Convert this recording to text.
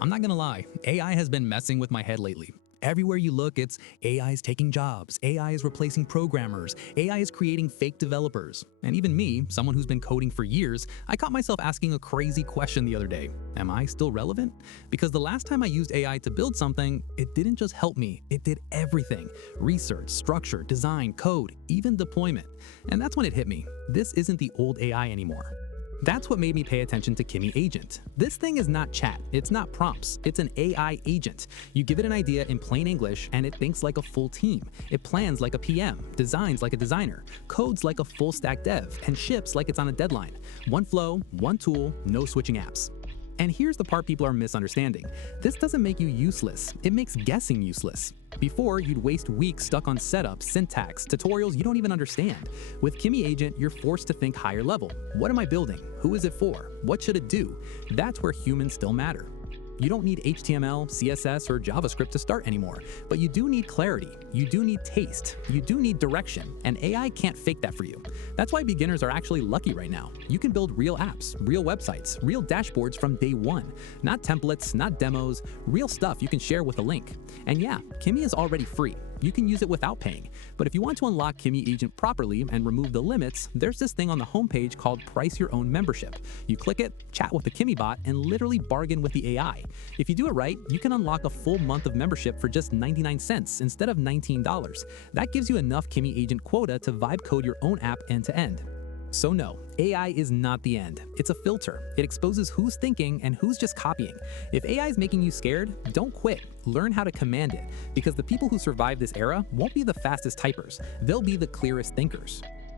I'm not gonna lie, AI has been messing with my head lately. Everywhere you look, it's AI is taking jobs, AI is replacing programmers, AI is creating fake developers. And even me, someone who's been coding for years, I caught myself asking a crazy question the other day. Am I still relevant? Because the last time I used AI to build something, it didn't just help me, it did everything. Research, structure, design, code, even deployment. And that's when it hit me. This isn't the old AI anymore. That's what made me pay attention to Kimmy Agent. This thing is not chat, it's not prompts, it's an AI agent. You give it an idea in plain English and it thinks like a full team. It plans like a PM, designs like a designer, codes like a full stack dev, and ships like it's on a deadline. One flow, one tool, no switching apps. And here's the part people are misunderstanding. This doesn't make you useless, it makes guessing useless. Before, you'd waste weeks stuck on setup, syntax, tutorials you don't even understand. With Kimmy Agent, you're forced to think higher level. What am I building? Who is it for? What should it do? That's where humans still matter. You don't need HTML, CSS, or JavaScript to start anymore, but you do need clarity, you do need taste, you do need direction, and AI can't fake that for you. That's why beginners are actually lucky right now. You can build real apps, real websites, real dashboards from day one. Not templates, not demos, real stuff you can share with a link. And yeah, Kimmy is already free. You can use it without paying. But if you want to unlock Kimmy Agent properly and remove the limits, there's this thing on the homepage called Price Your Own Membership. You click it, chat with the Kimmy bot, and literally bargain with the AI. If you do it right, you can unlock a full month of membership for just 99 cents instead of $19. That gives you enough Kimmy Agent quota to vibe code your own app end to end. So no, AI is not the end. It's a filter. It exposes who's thinking and who's just copying. If AI is making you scared, don't quit. Learn how to command it, because the people who survive this era won't be the fastest typers. They'll be the clearest thinkers.